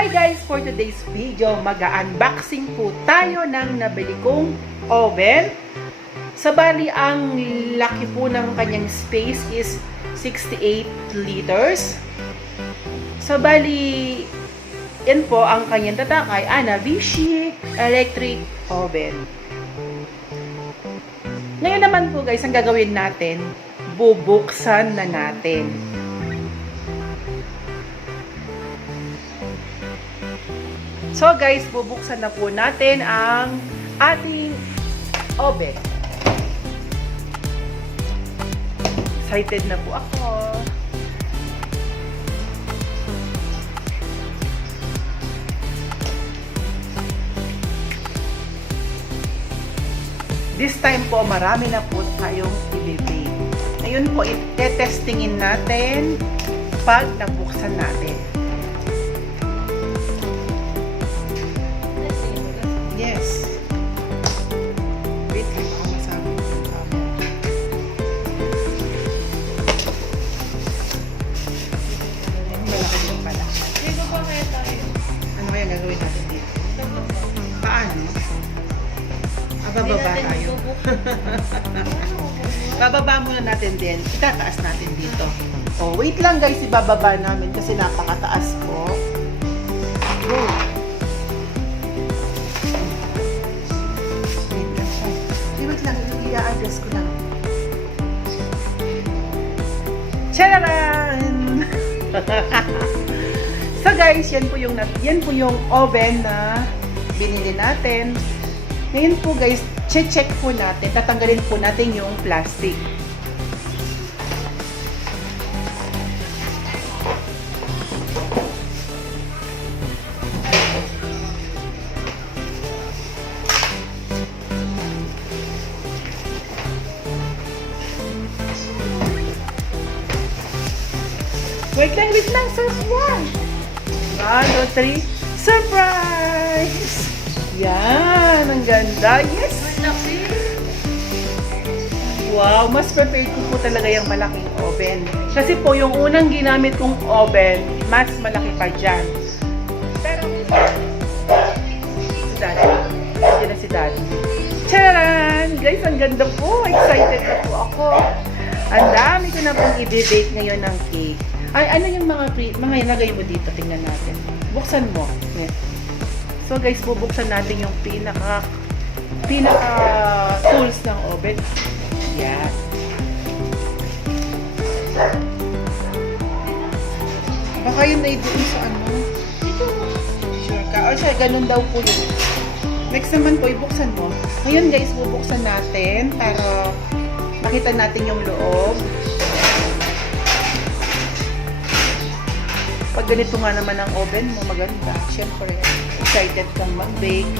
Hi guys! For today's video, mag-unboxing po tayo ng nabili kong oven. Sa bali, ang laki po ng kanyang space is 68 liters. Sa bali, yan po ang kanyang tatakay, Vichy electric oven. Ngayon naman po guys, ang gagawin natin, bubuksan na natin. So guys, bubuksan na po natin ang ating oven. Excited na po ako. This time po, marami na po tayong i-bake. Ngayon po, i-testingin natin pag nabuksan natin. Yes. Wait lang ako masabi ng tama. Malaki din pala. Dito pa kaya tayo. Ano kaya gagawin natin dito? Paano? Bababa tayo. Bababa muna natin din. Itataas natin dito. Oh, wait lang guys, ibababa namin kasi napakataas po. Go. Wait lang, i-address ko lang. Tcharan! So guys, yan po yung oven na binili natin. Ngayon po guys, check po natin, tatanggalin po natin yung plastic. Wait lang, first one. 1, 2, 3, surprise! Yan, ang ganda. Yes! Wow, mas prepared ko po talaga yung malaking oven. Kasi po, yung unang ginamit kong oven, mas malaki pa dyan. Pero, si Daddy. Hindi na si Daddy. Charan! Guys, ang ganda po. Excited na po ako. Ang dami ko na pong i-bake ngayon ng cake. Ay, ano yung mga ilagay mo dito? Tingnan natin. Buksan mo. So guys, bubuksan natin yung pinaka tools ng oven. Yan. Baka yun ay doon sa ano? Sure ka. O siya, ganun daw po yun. Next naman po, ibuksan mo. Ngayon guys, bubuksan natin para makita natin yung loob. Pag ganito nga naman ang oven mo, maganda. Siyempre, excited kang mag-bake.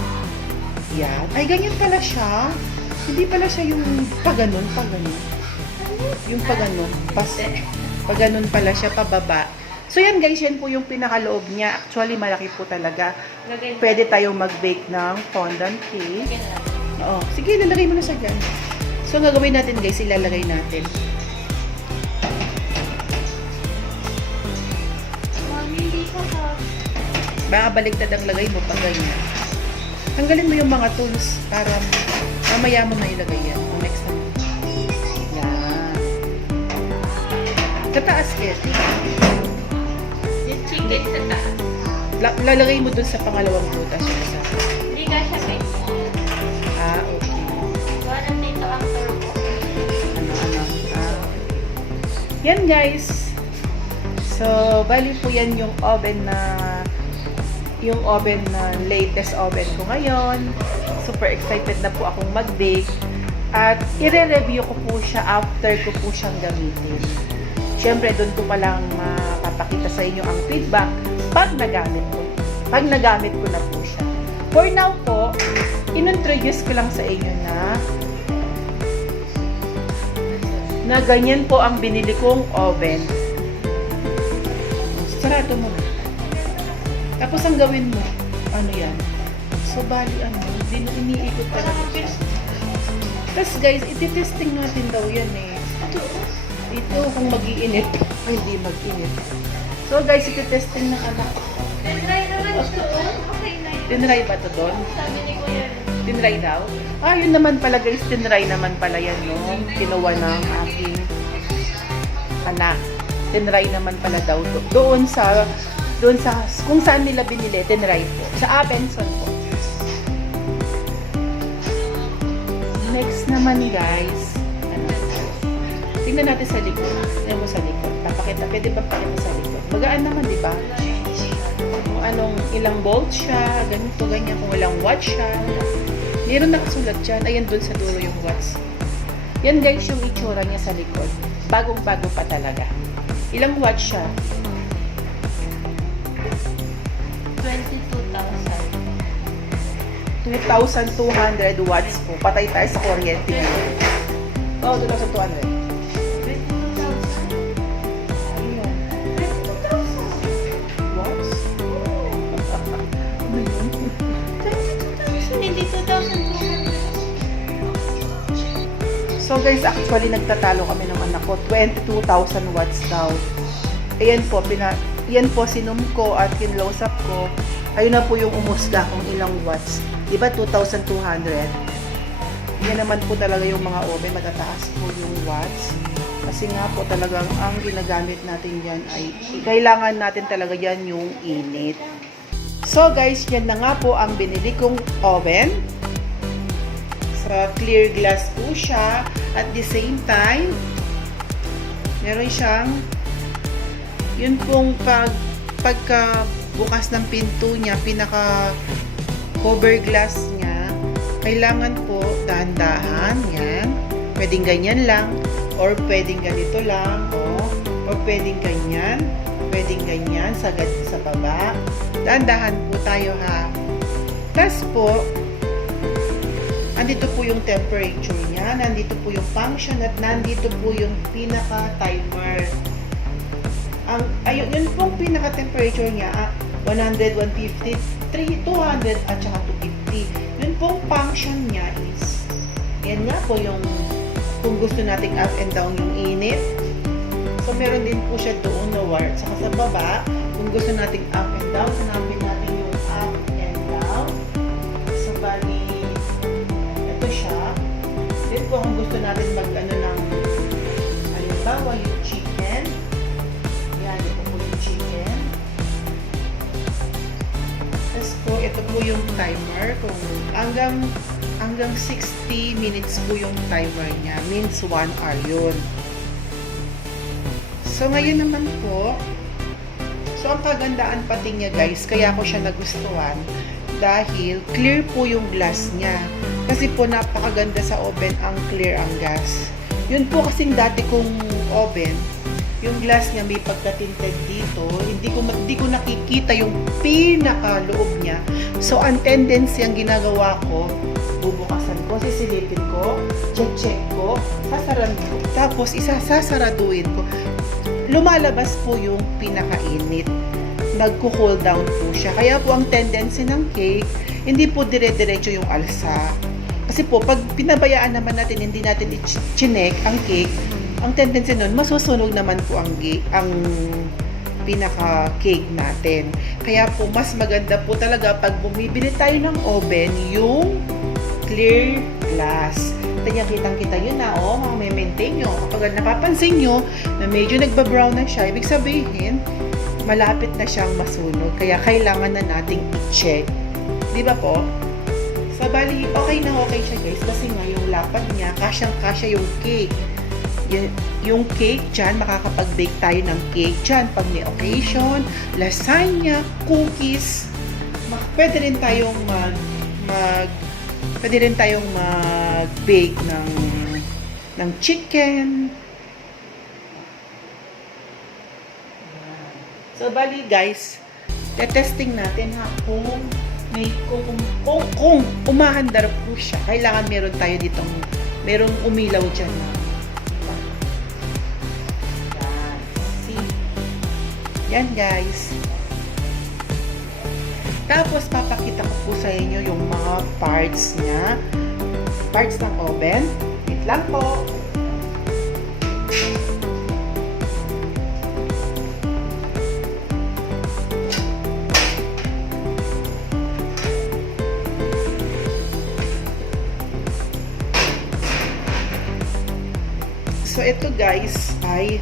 Yan. Ay, ganyan pala siya. Hindi pala siya yung paganon. Yung paganon. Paganon pala siya, pababa. So yan guys, yan po yung pinakaloob niya. Actually, malaki po talaga. Pwede tayong mag-bake ng fondant cake. Oo. Sige, lalagay mo na sa dyan. So, ang gagawin natin guys, ilalagay natin. Baka baligtad ang lagay mo pag ganyan. Tanggalin mo yung mga tools para mamaya mo na ilagay yan. Next time. Yan. Tataas eh. Yung chicken sa taas. Lalagay mo dun sa pangalawang butas. Hindi ka siya kayo. Ah, okay. Parang dito ang turbo. Yan guys. So, bali po yan yung oven na latest oven ko ngayon. Super excited na po akong mag-bake. At i-review ko po siya after ko po siyang gamitin. Siyempre, doon ko palang mapapakita sa inyo ang feedback pag nagamit ko na po siya. For now po, in-introduce ko lang sa inyo na ganyan po ang binili kong oven. Sarado mo na. Tapos ang gawin mo, ano yan? So, bali iniikot talaga. Tapos guys, iti-testing natin daw yan eh. Ito kung mag-iinit. Ay, hindi mag-init. So guys, iti-testing ng anak. Tinry ba to doon? Sabi ni Kuya. Tinry daw? Ah, yun naman pala guys. Tinry naman pala yan, no? Kinuha ng aking anak. Tinry naman pala daw doon sa kung saan nila binili, tinry po. Sa Abenson po. Next naman guys, tingnan natin sa likod. Tingnan mo sa likod. Papakita. Pwede ba pakita sa likod? Magaan naman, di ba? Kung anong ilang bolt siya, ganito, ganyan. Kung ilang watts siya. Meron nakasulat dyan. Ayan, dun sa dulo yung watts. Yan guys, yung itsura niya sa likod. Bagong-bago pa talaga. Ilang watts siya? 2,200 watts po. Patay tayo sa kuryente ngayon. Oh, 2,200. 22,000? Watts? Ano yun? 22,000, hindi 2,200. So guys, actually nagtatalo kami ng anak ko. 22,000 watts daw. Ayan po, yan po sinum ko at kinlose-up ko. Ayun na po yung umusga kung ilang watts. Diba 2,200? Yan naman po talaga yung mga oven. Matataas po yung watts. Kasi nga po talagang ang ginagamit natin yan ay kailangan natin talaga yan yung init. So guys, yan na nga po ang binili kong oven. Sa clear glass po siya. At the same time, meron siyang yun pong pagka bukas ng pinto niya, pinaka cover glass niya, kailangan po dahan-dahan, yan. Pwedeng ganyan lang, or pwedeng ganito lang, or pwedeng ganyan, sa baba. Dahan-dahan po tayo ha. Tapos po, andito po yung temperature niya, nandito po yung function, at nandito po yung pinaka-timer. Ayun, yun pong pinaka-temperature niya, 100, 150, 200, at saka 250. Yun pong function niya is, yan nga po yung, kung gusto nating up and down yung init. So, meron din po siya doon na wire. Saka sa baba, kung gusto nating up and down, hanapin natin yung up and down. So, bali, ito siya. Then po, kung gusto natin mag-ano ng, halimbawa, yung chicken. Yan, ito po yung chicken. Tapos po, ito po yung timer. Kung hanggang 60 minutes po yung timer niya. Means 1 hour yun. So, ngayon naman po, so ang kagandaan pati niya guys, kaya ko siya nagustuhan dahil clear po yung glass niya. Kasi po napakaganda sa oven ang clear ang gas. Yun po kasing dati kong oven, yung glass niya may pagkatinted dito, hindi ko nakikita yung pinaka-loob niya. So, ang tendency ang ginagawa ko, bubukasan ko, sisilipin ko, check ko, sasaraduin ko, tapos sasaraduin ko. Lumalabas po yung pinakainit. Nagko-cool down po siya. Kaya po ang tendency ng cake, hindi po dire-diretso yung alsa. Kasi po, pag pinabayaan naman natin, hindi natin i-chinek ang cake, ang tendency nun, masusunog naman po ang pinaka-cake natin. Kaya po, mas maganda po talaga pag bumibili tayo ng oven, yung clear glass. Kitang-kita yun na, mga maintain nyo. Kapag napapansin nyo na medyo nagbabrown na siya, ibig sabihin, malapit na siyang masunog. Kaya kailangan na nating i-check. Di ba po? So, bali, okay na okay siya guys. Kasi nga, yung lapad niya, kasyang-kasya yung cake. Yung cake dyan, makakapag-bake tayo ng cake dyan. Pag may occasion, lasagna, cookies, pwede rin tayong mag-bake ng chicken. So, bali guys, testing natin ha, kung umahandar po siya. Kailangan meron tayo ditong, merong umilaw dyan na. See? Yan guys. Tapos, papakita ko po sa inyo yung mga parts niya. Parts ng oven. Wait lang po. So, ito guys ay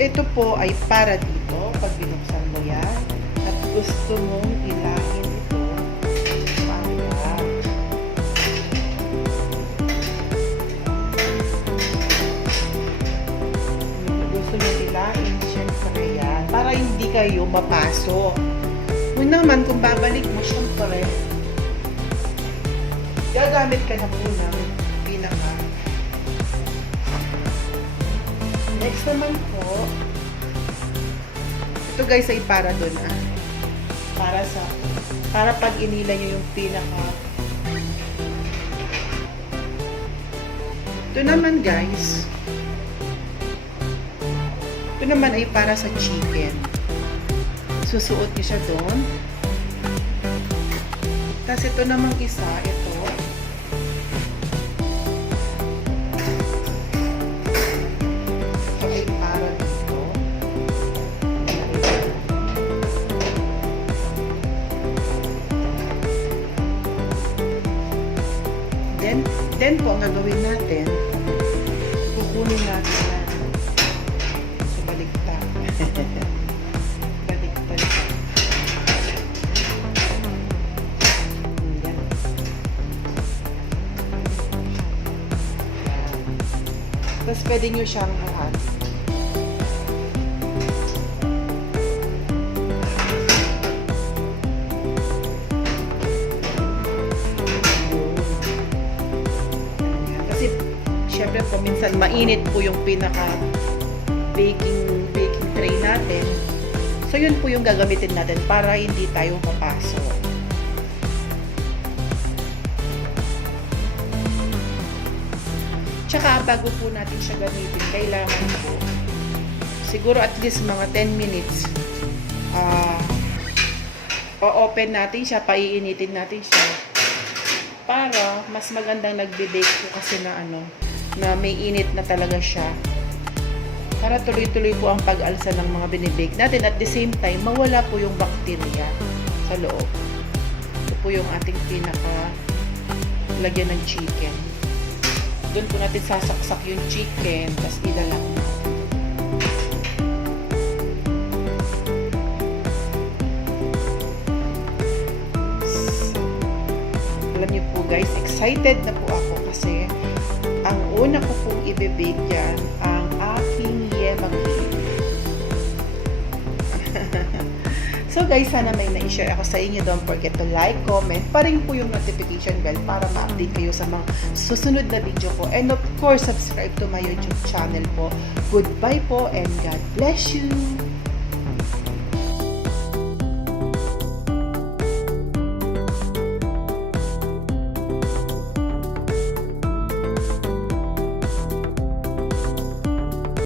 ito po ay para dito pag binuksan mo yan at gusto mong ilahin ito para gusto mong ilahin, syempre yan para hindi kayo mapasok. Yun naman, kung babalik mo, syempre gagamit ka na po ng pinaka. Next naman po, ito guys ay para doon para pag inila nyo yung pinaka. Ito naman guys, ito naman ay para sa chicken. Susuot nyo siya doon. Tapos ito namang isa, ito ay para dito. Then po, ang gagawin natin, kukunin natin yan. So, baliktad. Baliktad. Yan. Tapos pwede nyo siyang hahat. Kasi syempre po minsan mainit po yung pinaka baking tray natin. So yun po yung gagamitin natin para hindi tayo papasok. Tsaka bago po natin siya gamitin, kailangan po siguro at least mga 10 minutes o-open natin siya, paiinitin natin siya para mas magandang nagbe-bake po kasi na may init na talaga siya para tuloy-tuloy po ang pag-alsa ng mga binibake natin at the same time mawala po yung bacteria sa loob. Ito po yung ating pinaka lagyan ng chicken. Doon po natin sasaksak yung chicken, tapos ilalak natin. Alam niyo po guys, excited na po ako kasi ang una ko pong i-bake yan ang aking yema cake. So guys, sana may na-share ako sa inyo. Don't forget to like, comment, pa rin po yung notification bell para ma-update kayo sa mga susunod na video ko. And of course, subscribe to my YouTube channel po. Goodbye po and God bless you!